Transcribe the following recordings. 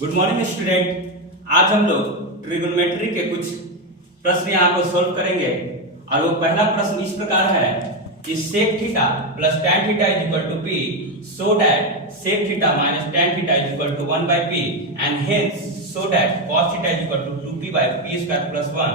Good morning student. आज हम लोग ट्रिगोनोमेट्री के कुछ प्रश्न यहाँ पर सॉल्व करेंगे और वो पहला प्रश्न इस प्रकार है कि sec theta plus tan theta is equal to p so that sec theta minus tan theta is equal to 1 by p and hence so that cos theta is equal to 2p by p square plus 1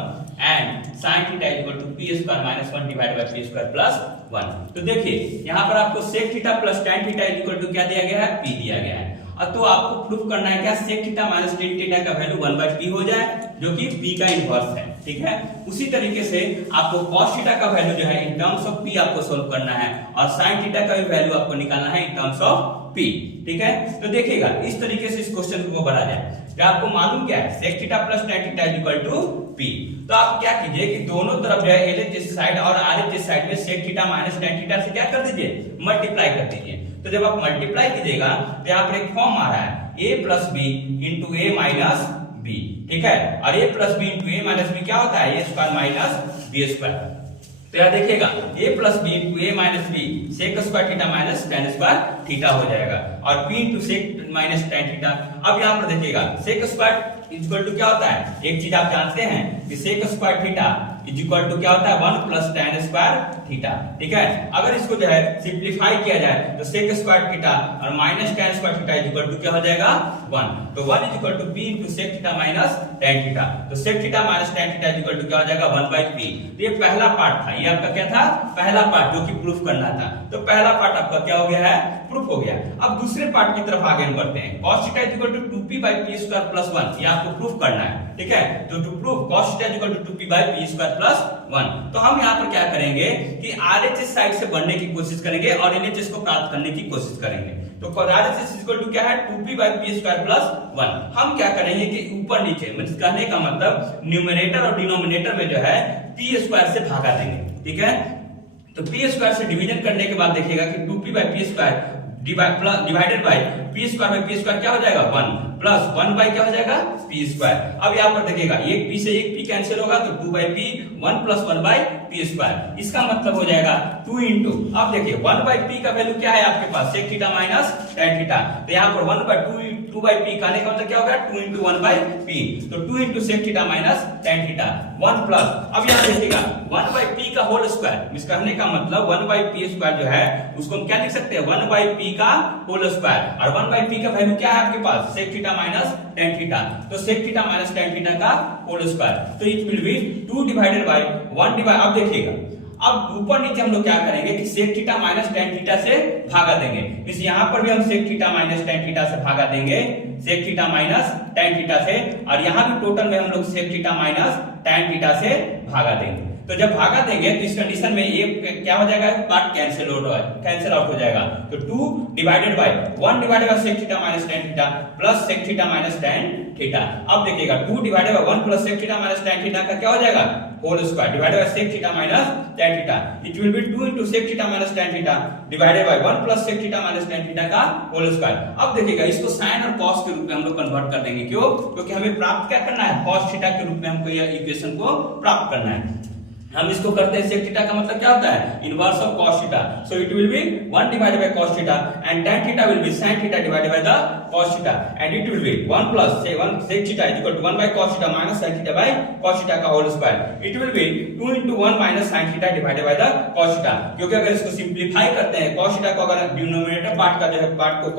and sin theta is equal to p square minus 1 divided by p square plus 1। तो देखिए यहाँ पर आपको sec theta plus tan theta is equal to क्या दिया गया है, p दिया गया है। और तो आपको प्रूफ करना है क्या, sec theta minus tan theta का वैल्यू 1 by p हो जाए जो कि p का इनवर्स है। ठीक है, उसी तरीके से आपको cos थीटा का वैल्यू जो है इन टर्म्स ऑफ p आपको सोल्व करना है और sin थीटा का भी वैल्यू आपको निकालना है इन टर्म्स ऑफ p। ठीक है, तो देखिएगा इस तरीके से इस क्वेश्चन को बढ़ा जाए। तो आपको मालूम क्या है, sec theta plus tan theta is equal to p। तो आप क्या कीजिए कि दोनों तरफ जो है LHS साइड और RHS साइड में sec theta minus tan theta से क्या कर दीजिए, मल्टीप्लाई कर दीजिए। तो जब आप मल्टीप्लाई कीजिएगा तो यहाँ पर एक फॉर्म आ रहा है a plus B into A minus B. ठीक है, और a plus B into A minus B क्या होता है, A square minus B square. तो यहाँ देखिएगा a plus B into A minus B sec square theta minus tan square theta हो जाएगा और p into sec minus tan theta. अब यहाँ पर देखिएगा सेक स्क्वायर इक्वल टू क्या होता है, एक चीज आप जानते हैं कि sec square theta is equal to क्या होता है 1 प्लस tan स्क्वायर थीटा। ठीक है, अगर इसको जो है सिंप्लीफाई किया जाए तो सेक स्क्वायर थीटा और minus tan square theta is equal to क्या हो जाएगा 1। तो 1 is equal to p into sec theta minus tan theta. तो sec theta minus tan theta is equal to क्या हो जाएगा 1 by p। तो ये पहला पार्ट था, ये आपका क्या था, पहला पार्ट जो कि प्रूफ करना था। तो पहला पार्ट आपका क्या हो गया है, प्रूफ हो गया। अब दूसरे पार्ट की तरफ आगे हम बढ़ते हैं। cos theta is equal to 2p by p square plus 1, ये आपको प्रूफ करना है। ठीक है, तो to prove cos theta is equal to 2p by p square plus 1, तो हम यहाँ पर क्या करेंगे कि RHS साइड से बढ़ने की कोशिश करेंगे और LHS को प्राप्त करने की कोशिश करेंगे। तो RHS इज इक्वल टू क्या है 2p by p square plus 1। हम क्या करेंगे कि ऊपर नीचे मतलब कहने का मतलब न्यूमरेटर और डिनोमिनेटर में जो है p स्क्वायर से भागा देंगे। ठीक है, तो p स्क्वायर से डिवीजन करने के बाद देखिएगा कि 2p by p square divided by p square by p square क्या हो जाएगा 1 प्लस 1 बाय क्या हो जाएगा p स्क्वायर। अब यहाँ पर देखिएगा एक p से एक p कैंसिल होगा तो 2 by p 1 plus 1 by p square. इसका मतलब हो जाएगा 2 इंटू, अब देखिए 1 बाय p का वैल्यू क्या है आपके पास, sec theta minus tan theta. तो यहाँ पर 1 बाय 2 बाय p का मतलब क्या होगा 2 इंटू 1 बाय p। तो 2 into sec theta minus tan theta 1 plus, अब यहाँ देखिएगा 1 बाय p का होल स्क्वायर। इस कहने का मतलब 1 बाय p स्क्वायर जो है उसको हम क्या लिख सकते हैं 1 बाय p का होल स्क्वायर और 1 बाय p का वैल्यू क्या है आपके पास, sec theta minus tan theta. तो sec theta minus tan theta का होल स्क्वायर, तो it will be 2 divided by 1 divide. अब देखिएगा अब ऊपर नीचे हम लोग क्या करेंगे कि sec theta minus tan theta से भागा देंगे। इस यहाँ पर भी हम sec theta minus tan theta से भागा देंगे, sec theta minus tan theta से, और यहाँ भी टोटल में हम लोग sec theta minus tan theta से भागा देंगे। तो जब भागा देंगे तो इस कंडीशन में ये क्या हो जाएगा, पार्ट कैंसिल आउट हो जाएगा। तो 2 divided by 1 divided by sec theta minus tan theta plus sec theta minus tan theta. अब देखिएगा 2 divided by 1 plus sec theta minus tan theta का क्या हो जाएगा whole square divided by sec theta minus tan theta. It will be 2 into sec theta minus tan theta divided by 1 plus sec theta minus tan theta का whole square. अब देखिएगा इसको sign और cos के रूप में हम लोग कन्वर्ट कर देंगे। क्यों, क्योंकि हमें प्राप्त क्या करना है, cos थीटा के रूप में हमको यह इक्वेशन को प्राप्त करना है। हम इसको करते हैं सेक थीटा का मतलब क्या होता है, inverse of cos theta. So it will be 1 divided by cos theta and tan theta will be sin theta divided by the cos theta and it will be 1 plus 1 sec theta is equal to 1 by cos theta minus sin theta by cos theta का whole square. It will be 2 into 1 minus sin theta divided by the cos theta. क्योंकि अगर इसको simplify करते हैं cos theta को, अगर denominator part का जो है पार्ट को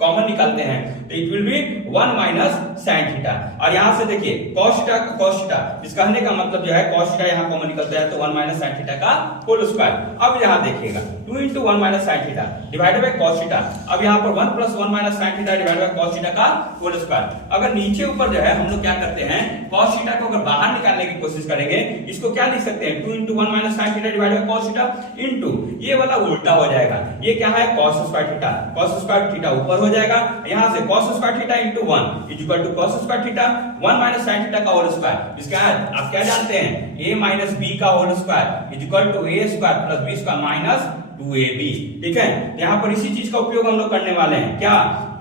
कॉमन निकालते हैं तो it will be 1 minus sin theta. और यहां से देखिए cos थीटा इस कहने का मतलब जो है cos थीटा यहां कॉमन निकलता है तो 1 माइनस sin थीटा का होल स्क्वायर। अब यहां देखिएगा 2 into 1 minus sin theta divided by cos theta. अब यहां पर 1 plus 1 minus sin theta divided by cos theta का होल स्क्वायर। अगर नीचे ऊपर जो है हम लोग क्या करते हैं, cos थीटा को अगर बाहर निकालने की कोशिश करेंगे इसको क्या लिख सकते हैं 2 into 1 minus sin theta divided by cos theta into ये वाला उल्टा हो जाएगा, ये क्या है cos square theta. cos square theta ऊपर हो जाएगा, यहां से cos square theta into 1 is equal to cos square theta 1 minus sin theta का होल स्क्वायर। इसका आप क्या जानते हैं, a माइनस b का whole square is equal to a square plus b square minus 2ab। ठीक है, यहाँ पर इसी चीज का उपयोग हम लोग करने वाले हैं। क्या,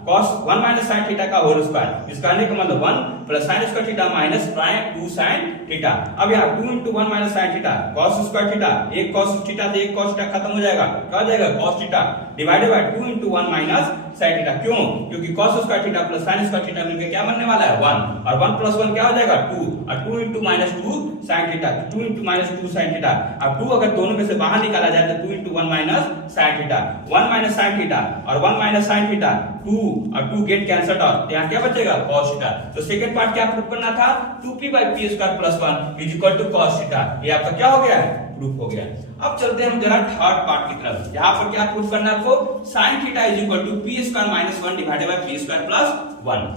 cos 1 माइनस साइन थीटा का होल स्क्वायर, इसका कहने का मतलब 1 plus sine square theta minus prime 2 sine theta. अब यहाँ 2 into 1 minus sine theta cos square theta, एक cos थीटा से एक cos थीटा खत्म हो जाएगा, क्या हो जाएगा cos theta divided bye 2 into 1 minus sine theta. क्यों? क्योंकि cos square theta plus sine square theta मिलकर क्या बनने वाला है 1, और 1 प्लस 1 क्या हो जाएगा 2, और 2 into minus 2 sine theta, 2 into minus 2 sine theta. अब 2 अगर दोनों में से बाहर निकाला जाए तो 2 into 1 minus sine theta, 1 minus sine theta और 1 माइनस साइन थीटा 2 और 2 गेट कैंसल्ड आउट, यहाँ क्या बचेगा cos थीटा। तो सेकंड पार्ट क्या प्रूफ करना था 2p by p square plus 1 is equal to cos theta, ये आपका क्या हो गया है प्रूफ हो गया। अब चलते हैं हम जरा थर्ड पार्ट की तरफ, यहाँ पर क्या प्रूफ करना है आपको sin theta is equal to p square minus 1 divided by p square plus 1।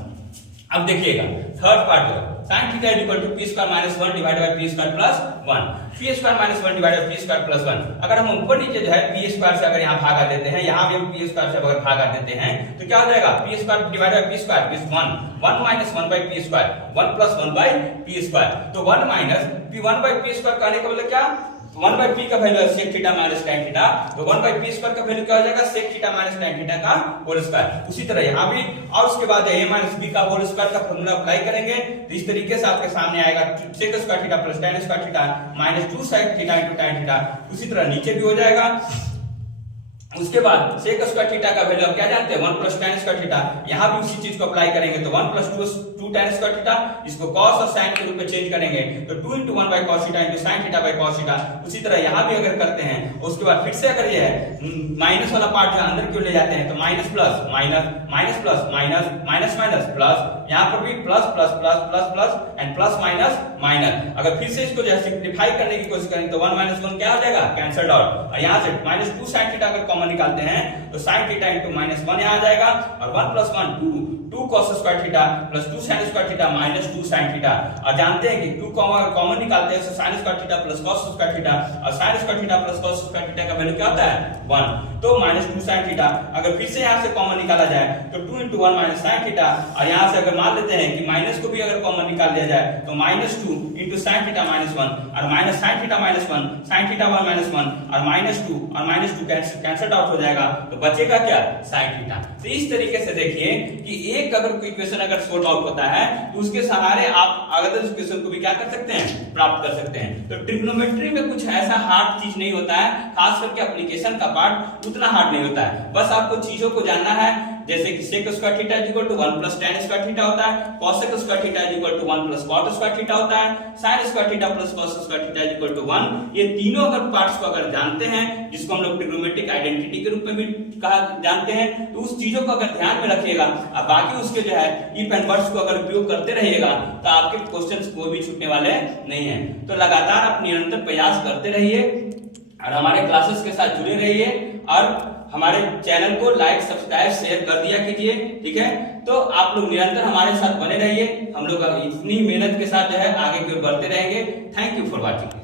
अब देखिएगा थर्ड पार्ट जो sin theta is equal to p square minus 1 divided by p square plus 1, p square minus 1 divided by p square plus 1। अगर हम ऊपर नीचे जो है p square से अगर यहाँ भागा देते हैं, यहाँ भी हम p स्क्वायर से अगर भागा देते हैं तो क्या हो जाएगा p square divided by p square is 1 minus 1 by p square, 1 plus 1 by p square. तो 1 minus p 1 by p square कहने का मतलब क्या 1 बाय p का वैल्यू है sec theta minus tan theta, तो 1 बाय p स्क्वायर का value क्या हो जाएगा sec theta minus tan theta का होल स्क्वायर। उसी तरह यहाँ भी, और उसके बाद a माइनस b का होल स्क्वायर का फॉर्मूला अप्लाई करेंगे तो इस तरीके से आपके सामने आएगा sec square theta plus tan square theta minus 2 sec theta into tan theta. उसी तरह नीचे भी हो जाएगा। उसके बाद sec स्क्वायर थीटा का वैल्यू आप क्या जानते हैं 1 प्लस tan स्क्वायर थीटा, यहाँ भी उसी चीज को अप्लाई करेंगे तो 1 प्लस 2 tan स्क्वायर थीटा, इसको cos और sin के रूप में चेंज करेंगे तो 2 into 1 by cos theta into sin theta by cos theta. उसी तरह यहाँ भी अगर करते हैं, उसके बाद फिर से अगर ये है माइनस वाला पार्ट जो अंदर क्यों ले जाते हैं तो minus plus minus, minus plus minus, minus minus plus, यहाँ पर भी plus plus plus plus plus and plus minus minus. अगर फिर से इसको जो है सिंप्लीफाई करने की कोशिश करें तो 1 माइनस 1 क्या हो जाएगा कैंसल्ड आउट, और यहाँ से माइनस 2 sin थीटा अगर कॉमन निकालते हैं तो sin थीटा into माइनस 1 यहाँ आ जाएगा, और 1 plus 1 2 cos square theta plus 2 sin square theta minus 2 sin theta. और जानते हैं कि 2 कॉमन निकालते हैं तो sin square theta plus cos square theta, और sin square theta plus cos square theta का वैल्यू क्या होता है 1, तो माइनस 2 sin थीटा। अगर फिर से यहाँ से कॉमन निकाला जाए तो 2 into 1 माइनस sin थीटा, और यहाँ से अगर मान लेते हैं कि माइनस को भी अगर कॉमन निकाल लिया जाए तो minus 2 into sin theta minus 1, और minus sin theta minus 1 sin theta 1 minus 1 और माइनस 2 कैंसल आउट हो जाएगा तो बचेगा क्या sin थीटा। तो इस तरीके से देखिए कि एक अगर कोई इक्वेशन अगर सोल्व आउट होता है तो उसके सहारे आप अगर उस इक्वेशन को भी क्या कर सकते हैं प्राप्त कर सकते हैं। तो ट्रिग्नोमेट्री में कुछ ऐसा हार्ड चीज नहीं होता है, खास करके एप्लीकेशन का पार्ट उतना हार्ड नहीं होता है। बस आपको चीजों को जानना है, जैसे कि sec square theta is equal to 1 plus tan square theta होता है, cosec square theta is equal to 1 plus cot square theta होता है, sin square theta plus cos square theta is equal to 1। ये तीनों अगर पार्ट्स को अगर जानते हैं, जिसको हम लोग ट्रिग्नोमेट्रिक आइडेंटिटी के रूप में भी कहा जानते हैं, तो उस चीजों को अगर ध्यान में रखिएगा और बाकी उसके जो है इफ एंड बट्स को अगर उपयोग करते रहिएगा तो आपके क्वेश्चंस कोई भी छूटने वाले नहीं है। तो लगातार आप निरंतर प्रयास करते रहिए और हमारे क्लासेस के साथ जुड़े रहिए, और हमारे चैनल को लाइक सब्सक्राइब शेयर कर दिया कीजिए, ठीक है। तो आप लोग निरंतर हमारे साथ बने रहिए, हम लोग इतनी मेहनत के साथ जो है आगे की ओर बढ़ते रहेंगे। Thank you for watching.